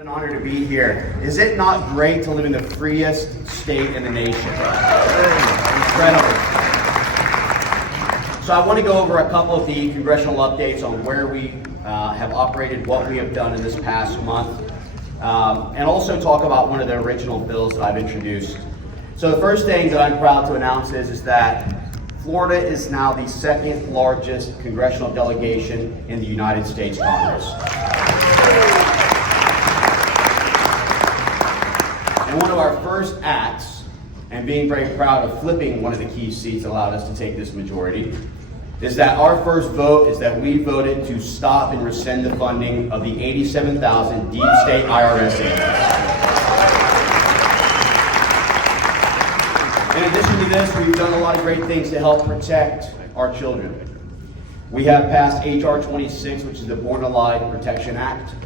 What an honor to be here. Is it not great to live in the freest state in the nation? Incredible. So I want to go over a couple of the congressional updates on where we have operated, what we have done in this past month, and also talk about one of the original bills that I've introduced. So the first thing that I'm proud to announce is that Florida is now the second largest congressional delegation in the United States Congress. And one of our first acts, and being very proud of flipping one of the key seats that allowed us to take this majority, is that our first vote is that we voted to stop and rescind the funding of the 87,000 deep state IRS agents. In addition to this, we've done a lot of great things to help protect our children. We have passed H.R. 26, which is the Born Alive Protection Act.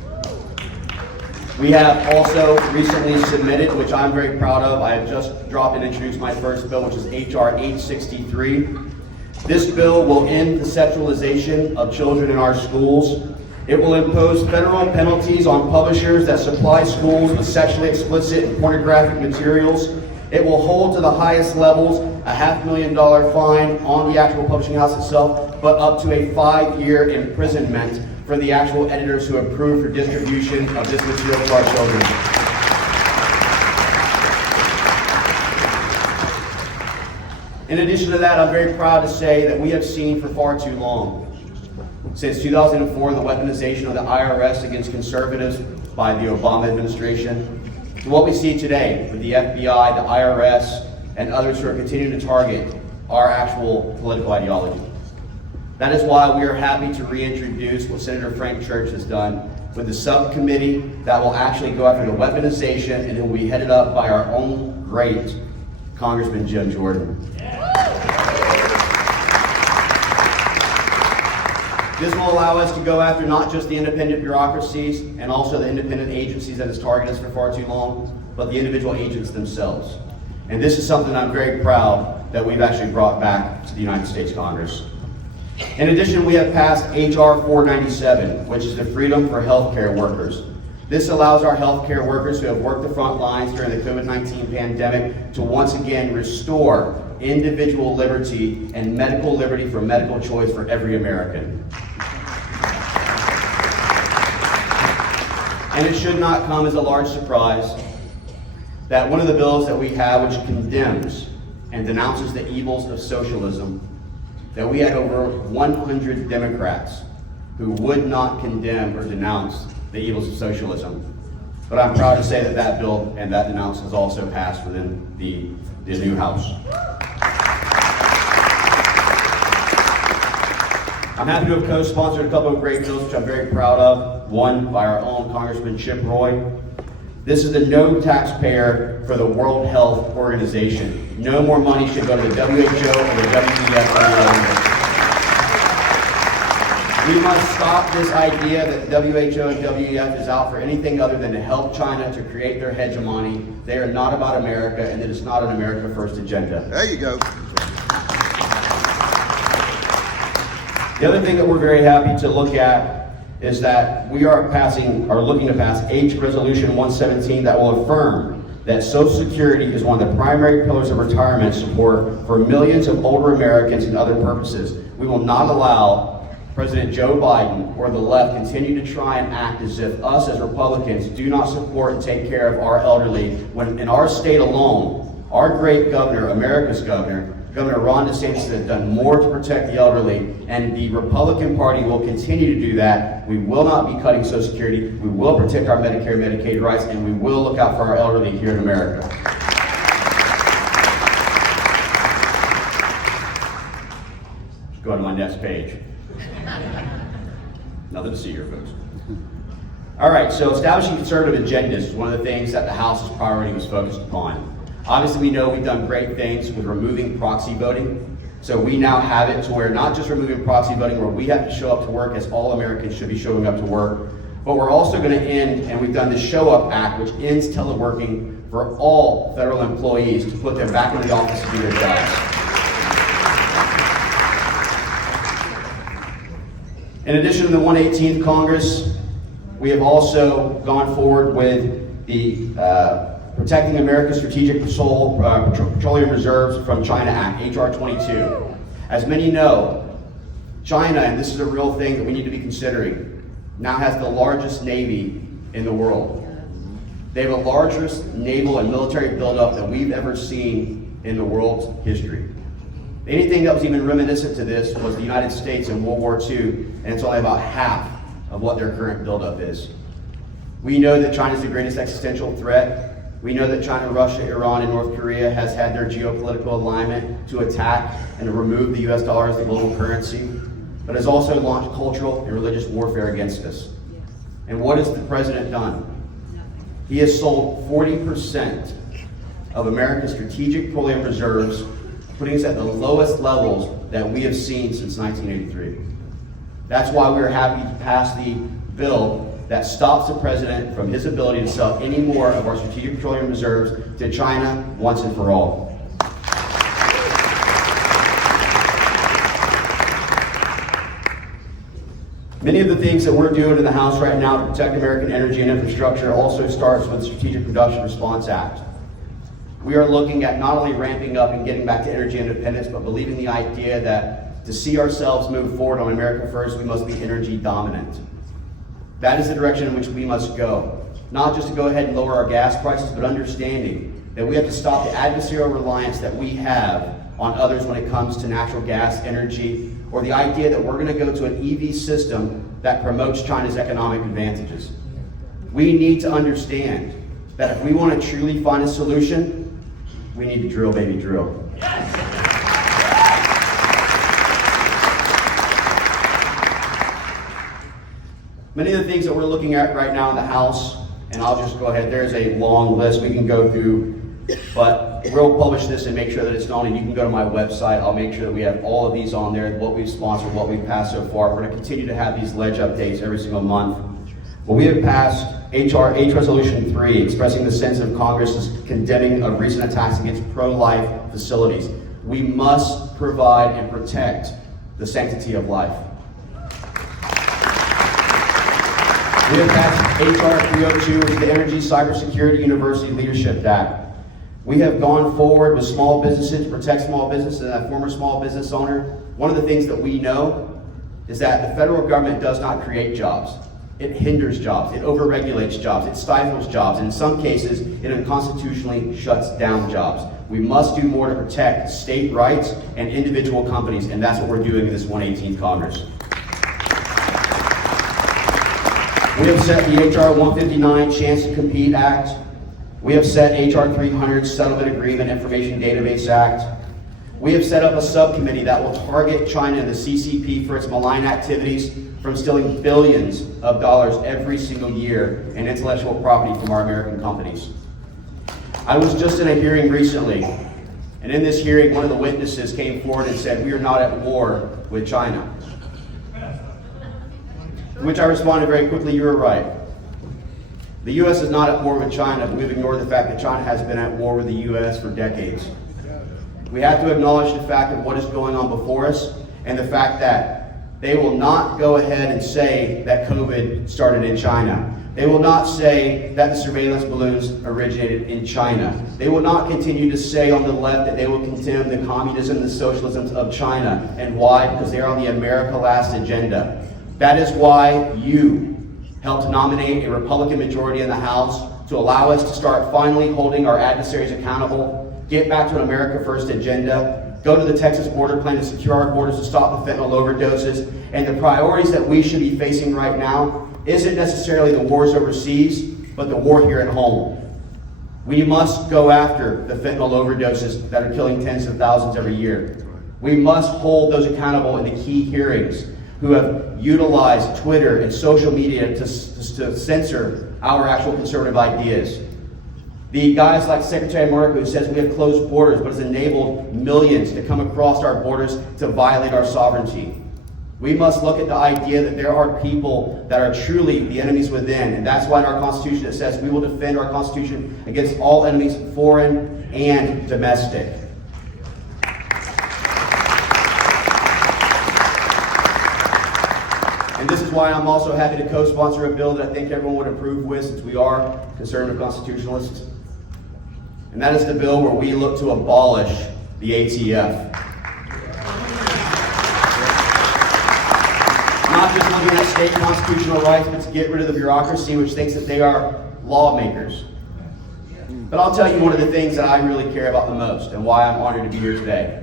We have also recently submitted, which I'm very proud of, I have just dropped and introduced my first bill, which is H.R. 863. This bill will end the sexualization of children in our schools. It will impose federal penalties on publishers that supply schools with sexually explicit and pornographic materials. It will hold to the highest levels a $500,000 fine on the actual publishing house itself, but up to a 5-year imprisonment for the actual editors who approve for distribution of this material to our children. In addition to that, I'm very proud to say that we have seen for far too long, since 2004, the weaponization of the IRS against conservatives by the Obama administration, to what we see today with the FBI, the IRS, and others who are continuing to target our actual political ideology. That is why we are happy to reintroduce what Senator Frank Church has done with the subcommittee that will actually go after the weaponization, and it will be headed up by our own great Congressman Jim Jordan. This will allow us to go after not just the independent bureaucracies and also the independent agencies that has targeted us for far too long, but the individual agents themselves. And this is something I'm very proud that we've actually brought back to the United States Congress. In addition, we have passed H.R. 497, which is the Freedom for Healthcare Workers. This allows our healthcare workers who have worked the front lines during the COVID-19 pandemic to once again restore individual liberty and medical liberty for medical choice for every American. And it should not come as a large surprise that one of the bills that we have, which condemns and denounces the evils of socialism, that we had over 100 Democrats who would not condemn or denounce the evils of socialism. But I'm proud to say that that bill and that denounce has also passed within the new House. I'm happy to have co-sponsored a couple of great bills, which I'm very proud of. One by our own Congressman Chip Roy. This is the no taxpayer for the World Health Organization. No more money should go to the WHO or the WEF. We must stop this idea that WHO and WEF is out for anything other than to help China to create their hegemony. They are not about America, and it is not an America First agenda. There you go. The other thing that we're very happy to look at is that we are looking to pass H Resolution 117 that will affirm that Social Security is one of the primary pillars of retirement support for millions of older Americans and other purposes. We will not allow President Joe Biden or the left continue to try and act as if us as Republicans do not support and take care of our elderly, when in our state alone, our great governor, America's governor, Governor Ron DeSantis, has done more to protect the elderly, and the Republican Party will continue to do that. We will not be cutting Social Security. We will protect our Medicare and Medicaid rights, and we will look out for our elderly here in America. Go on to my next page. Nothing to see here, folks. All right, so establishing conservative agendas is one of the things that the House's priority was focused upon. Obviously, we know we've done great things with removing proxy voting. So we now have it to where not just removing proxy voting, where we have to show up to work as all Americans should be showing up to work, but we're also going to end, and we've done the Show Up Act, which ends teleworking for all federal employees to put them back in the office to do their jobs. In addition to the 118th Congress, We have also gone forward with the Protecting America's Strategic Petroleum Reserves from China Act, H.R. 22. As many know, China, and this is a real thing that we need to be considering, now has the largest navy in the world. They have the largest naval and military buildup that we've ever seen in the world's history. Anything that was even reminiscent to this was the United States in World War II, and it's only about half of what their current buildup is. We know that China is the greatest existential threat. We know that China, Russia, Iran, and North Korea has had their geopolitical alignment to attack and to remove the US dollar as the global currency, but has also launched cultural and religious warfare against us. And what has the president done? He has sold 40% of America's strategic petroleum reserves, putting us at the lowest levels that we have seen since 1983. That's why we're happy to pass the bill that stops the president from his ability to sell any more of our strategic petroleum reserves to China once and for all. Many of the things that we're doing in the House right now to protect American energy and infrastructure also starts with the Strategic Production Response Act. We are looking at not only ramping up and getting back to energy independence, but believing the idea that to see ourselves move forward on America First, we must be energy dominant. That is the direction in which we must go. Not just to go ahead and lower our gas prices, but understanding that we have to stop the adversarial reliance that we have on others when it comes to natural gas, energy, or the idea that we're going to go to an EV system that promotes China's economic advantages. We need to understand that if we want to truly find a solution, we need to drill, baby, drill. Many of the things that we're looking at right now in the House, and I'll just go ahead, there's a long list we can go through, but we'll publish this and make sure that it's known, and you can go to my website. I'll make sure that we have all of these on there, what we've sponsored, what we've passed so far. We're going to continue to have these ledge updates every single month. But we have passed H Resolution 3, expressing the sense of Congress's condemning of recent attacks against pro-life facilities. We must provide and protect the sanctity of life. We have passed H.R. 302, which is the Energy Cybersecurity University Leadership Act. We have gone forward with small businesses to protect small businesses and a former small business owner. One of the things that we know is that the federal government does not create jobs. It hinders jobs, it overregulates jobs, it stifles jobs, and in some cases, it unconstitutionally shuts down jobs. We must do more to protect state rights and individual companies, and that's what we're doing in this 118th Congress. We have set the H.R. 159 Chance to Compete Act. We have set H.R. 300 Settlement Agreement Information Database Act. We have set up a subcommittee that will target China and the CCP for its malign activities, from stealing billions of dollars every single year in intellectual property from our American companies. I was just in a hearing recently, and in this hearing, one of the witnesses came forward and said, "We are not at war with China." To which I responded very quickly, "You are right. The U.S. is not at war with China, but we've ignored the fact that China has been at war with the U.S. for decades. We have to acknowledge the fact of what is going on before us, and the fact that they will not go ahead and say that COVID started in China. They will not say that the surveillance balloons originated in China. They will not continue to say on the left that they will condemn the communism and the socialism of China. And why? Because they are on the America Last agenda. That is why you helped nominate a Republican majority in the House to allow us to start finally holding our adversaries accountable, get back to an America First agenda, go to the Texas border plan to secure our borders to stop the fentanyl overdoses. And the priorities that we should be facing right now isn't necessarily the wars overseas, but the war here at home. We must go after the fentanyl overdoses that are killing tens of thousands every year. We must hold those accountable in the key hearings who have utilized Twitter and social media to censor our actual conservative ideas. The guys like Secretary Marco, who says we have closed borders, but has enabled millions to come across our borders to violate our sovereignty. We must look at the idea that there are people that are truly the enemies within, and that's why in our Constitution it says we will defend our Constitution against all enemies, foreign and domestic. And this is why I'm also happy to co-sponsor a bill that I think everyone would approve with, since we are conservative constitutionalists. And that is the bill where we look to abolish the ATF. Not just looking at state constitutional rights, but to get rid of the bureaucracy which thinks that they are lawmakers. But I'll tell you one of the things that I really care about the most and why I'm honored to be here today.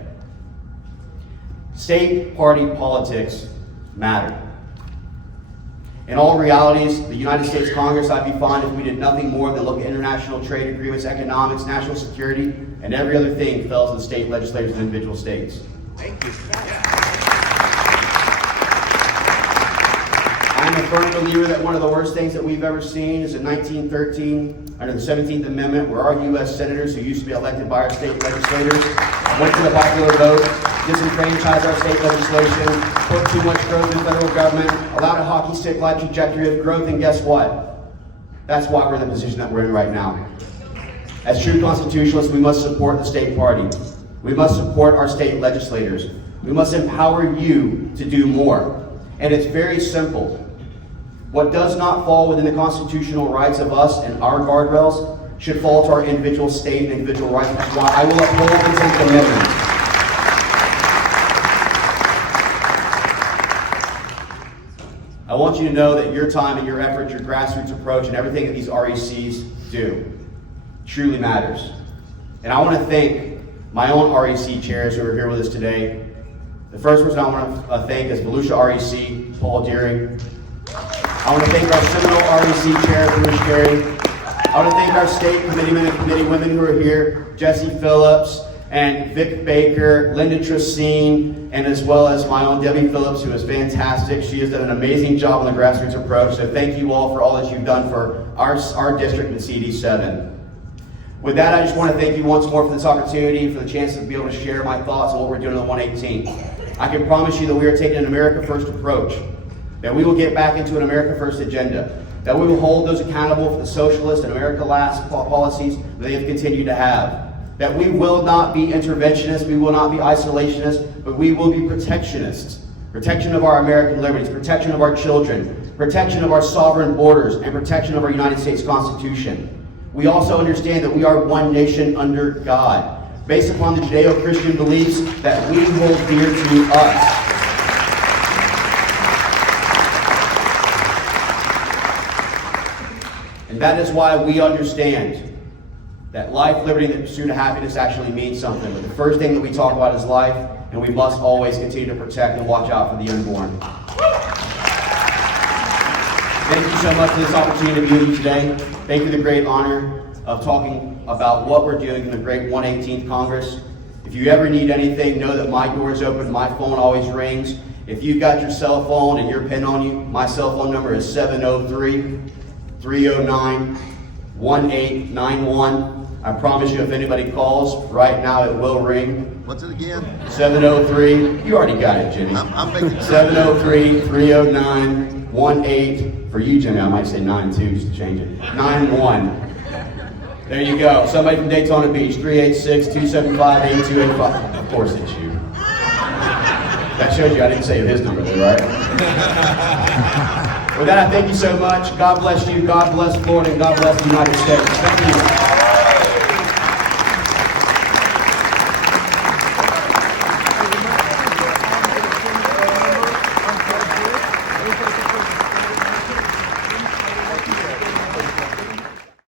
State party politics matter. In all realities, the United States Congress, I'd be fine if we did nothing more than look at international trade agreements, economics, national security, and every other thing fell to the state legislators of individual states. Thank you. I'm a firm believer that one of the worst things that we've ever seen is in 1913, under the 17th Amendment, where our U.S. senators, who used to be elected by our state legislators, went to the popular vote, disenfranchised our state legislation, put too much growth in federal government, allowed a hockey stick-like trajectory of growth, and guess what? That's why we're in the position that we're in right now. As true constitutionalists, we must support the state party. We must support our state legislators. We must empower you to do more. And it's very simple. What does not fall within the constitutional rights of us and our guardrails should fall to our individual state and individual rights. That's why I will uphold the 10th Amendment. I want you to know that your time and your effort, your grassroots approach, and everything that these RECs do truly matters. And I want to thank my own REC chairs who are here with us today. The first person I want to thank is Volusia REC, Paul Deering. I want to thank our Seminole REC Chair, Bruce Carey. I want to thank our state committeemen and committee women who are here, Jesse Phillips and Vic Baker, Linda Tracine, and as well as my own Debbie Phillips, who is fantastic. She has done an amazing job on the grassroots approach. So thank you all for all that you've done for our district in CD7. With that, I just want to thank you once more for this opportunity, for the chance to be able to share my thoughts on what we're doing on the 118th. I can promise you that we are taking an America First approach, that we will get back into an America First agenda, that we will hold those accountable for the socialist and America Last policies that they have continued to have, that we will not be interventionists, we will not be isolationists, but we will be protectionists. Protection of our American liberties, protection of our children, protection of our sovereign borders, and protection of our United States Constitution. We also understand that we are one nation under God, based upon the Judeo-Christian beliefs that we hold dear to us. And that is why we understand that life, liberty, and the pursuit of happiness actually means something. But the first thing that we talk about is life, and we must always continue to protect and watch out for the unborn. Thank you so much for this opportunity to be with you today. Thank you for the great honor of talking about what we're doing in the great 118th Congress. If you ever need anything, know that my door is open. My phone always rings. If you've got your cell phone and your pin on you, my cell phone number is 703-309-1891. I promise you, if anybody calls right now, it will ring. What's it again? 703. You already got it, Jimmy. I'm making 703-309-18. For you, Jimmy, I might say 92 just to change it. 91. There you go. Somebody from Daytona Beach, 386-275-8285. Of course it's you. That shows you I didn't save his number there, right? With that, I thank you so much. God bless you, God bless Florida, and God bless the United States. Thank you.